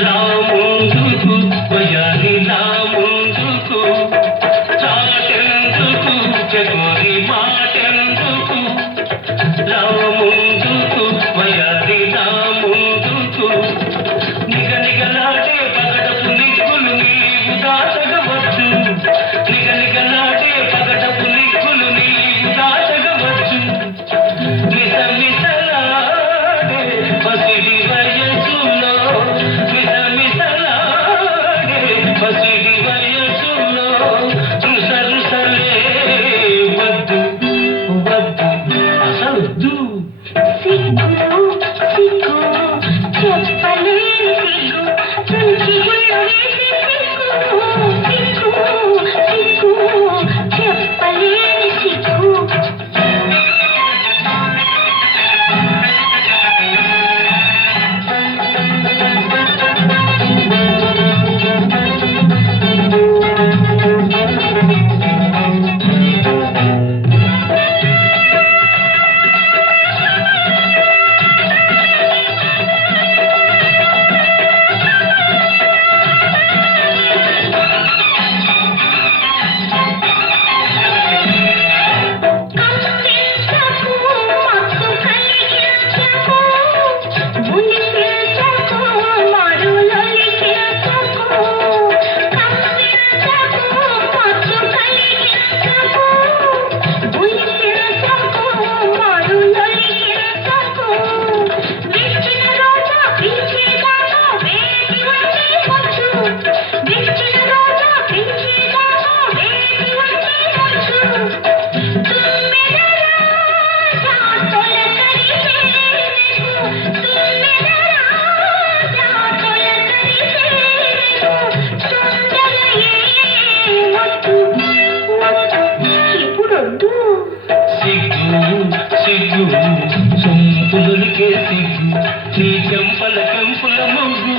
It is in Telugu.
రాముందుకు వయాలి రాముందుకు చాటెందుకు చెగోరి మాటెందుకు రాముందుకు వయాలి రాముందుకు నిగనిగలాడే పగడపు నిగ్గులు నీవు దాచగవచ్చు నిగనిగలాడే పగడపు నిగ్గులు నీవు దాచగవచ్చు మిసమిసలాడే పసిడి వయసులో మిసమిసలాడే పసిడి వయసులో రుసరుసలే వద్దు వద్దు అసలొద్దు సిగ్గు సిగ్గు చెప్పలేని సిగ్గు తుంచి గుళ్ళు వేసి సిగ్గు సిగ్గు సిగ్గు చెప్పలేని సిగ్గు సిగ్గు సిగ్గు సొంపులకే సిగ్గు నీ చెంపల కెంపుల ముగ్గు